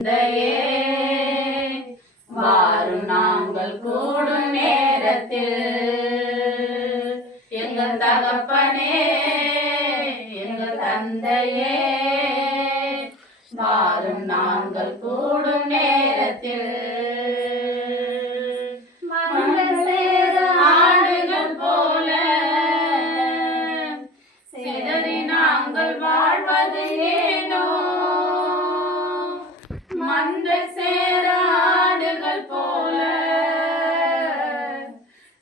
தந்தையே, வாரும் நாங்கள் கூடும் நேரத்தில் எங்கள் தகப்பனே, எங்கள் தந்தையே, வாரும் நாங்கள் கூடும் நேரத்தில் ஆடுகள் போல சிதறி நாங்கள் வாழ்வது ஏனோ. மந்தை சேர ஆடுகள் போல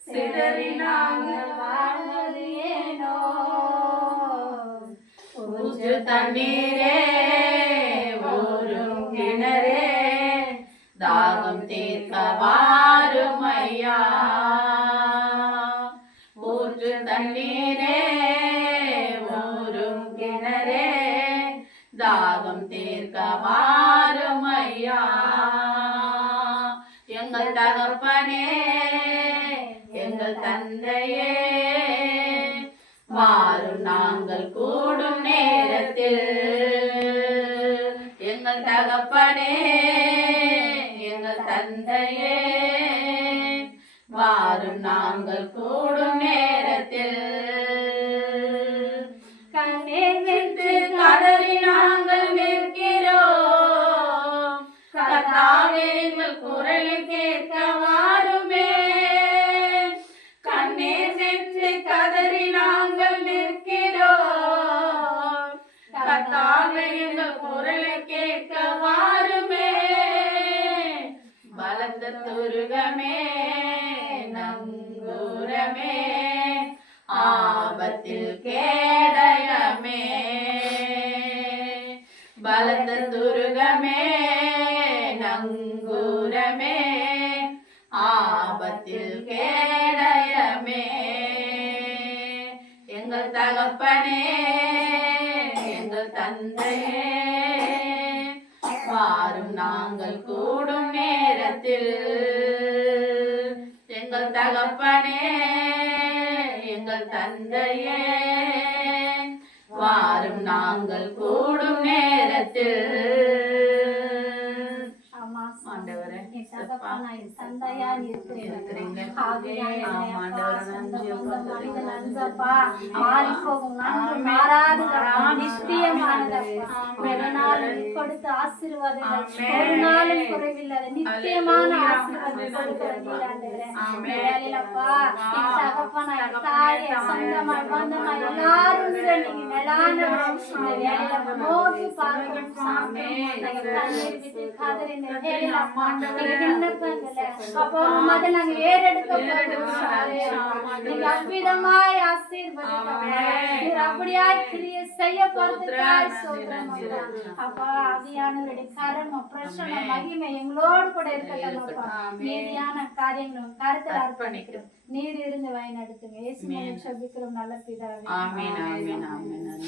சிதறி நாங்கள் வாழ்வது ஏனோ. ஊற்று தண்ணீரே, ஊரும் கிணறே, தாகம் தீர்க்க வாரும் ஐயா. ஊற்று தண்ணீரே, ஊரும் கிணறே, தாகம் தீர்க்க வாரும் ஐயா. எங்கள் தகப்பனே, எங்கள் தந்தையே, வாரும் நாங்கள் கூடும் நேரத்தில் எங்கள் தகப்பனே, எங்கள் தந்தையே, வாரும் நாங்கள் கூடும் நேரத்தில் கண்ணீர் விட்டு கதறி நாங்கள் நிற்கிறோம். கர்த்தாவே, எங்கள் குரலை கேட்க வாருமே. கண்ணீர் விட்டு கதறி நாங்கள் நிற்கிறோம். கர்த்தாவே, எங்கள் குரலை கேட்க வாருமே. பலத்த துருகமே, நங்கூரமே, ஆபத்தில் கேடயமே. பலத்த துருகமே, நங்கூரமே, ஆபத்தில் கேடயமே. எங்கள் தகப்பனே, எங்கள் தந்தையே, வாரும் நாங்கள் கூடும் நேரத்தில் எங்கள் தகப்பனே, எங்கள் தந்தையே, வாரும் நாங்கள் கூடும் நேரத்தில். ஆண்டவரே, தந்தையா இருக்கிறீங்க. கொடுத்த ஆசீர்வாதங்கள் ஒரு நாளும் குறைவில்லாத நிச்சயமான எல்லாரும் நீங்க மேலான நோக்கி அப்போ அதை நாங்க ஏறெடுக்க அற்புதமாய் ஆசீர்வதிக்க அப்படியாய் கிரியை செய்ய போறதுக்காய் சொல்றோம். அப்பா, ஆவியானவருடைய கரம் பிரசன்ன மகிமை எங்களோடு கூட இருக்கட்டும். நீதியான காரியங்களும் கருத்தில் அர்ப்பணிக்கிறோம். நீர் இருந்து வழி நடத்துங்க. இயேசு மூலம் ஜெபிக்கிறோம் நல்ல பிதாவே. ஆமென், ஆமென், ஆமென்.